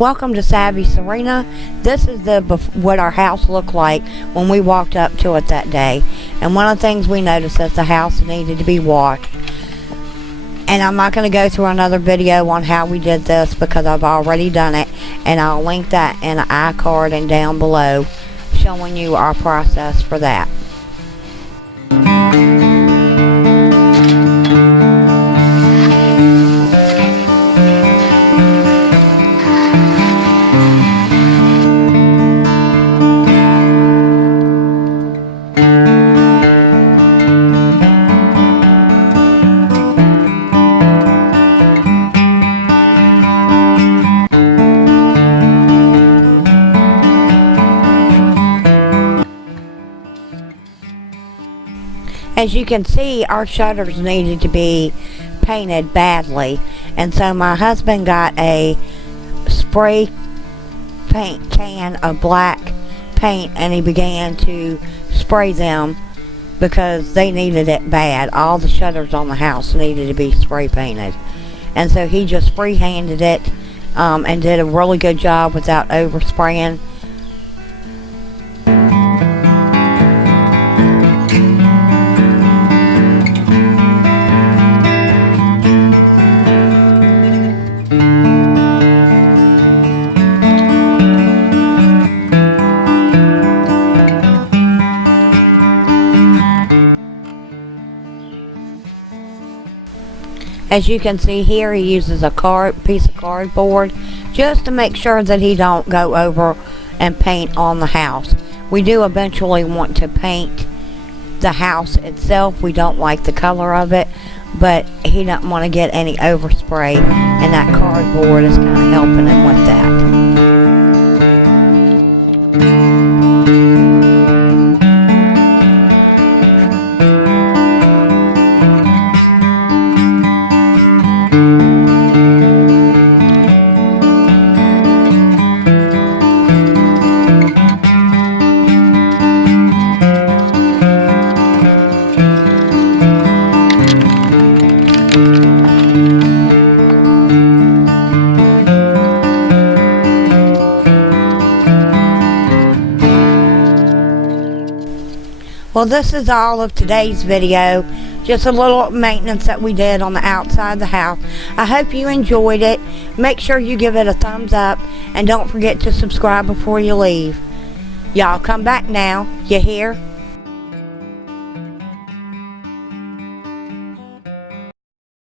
Welcome to Savvy Serena. This is what our house looked like when we walked up to it that day. And one of the things we noticed is the house needed to be washed. And I'm not going to go through another video on how we did this because I've already done it. And I'll link that in an iCard and down below showing you our process for that. As you can see, our shutters needed to be painted badly, and so my husband got a spray paint can of black paint and he began to spray them because they needed it bad. All the shutters on the house needed to be spray painted, and so he just freehanded it and did a really good job without overspraying. As you can see here, he uses a piece of cardboard just to make sure that he don't go over and paint on the house. We do eventually want to paint the house itself. We don't like the color of it, but he doesn't want to get any overspray, and that cardboard is kind of helping him with that. Well, this is all of today's video. Just a little maintenance that we did on the outside of the house. I hope you enjoyed it. Make sure you give it a thumbs up. And don't forget to subscribe before you leave. Y'all come back now. You hear?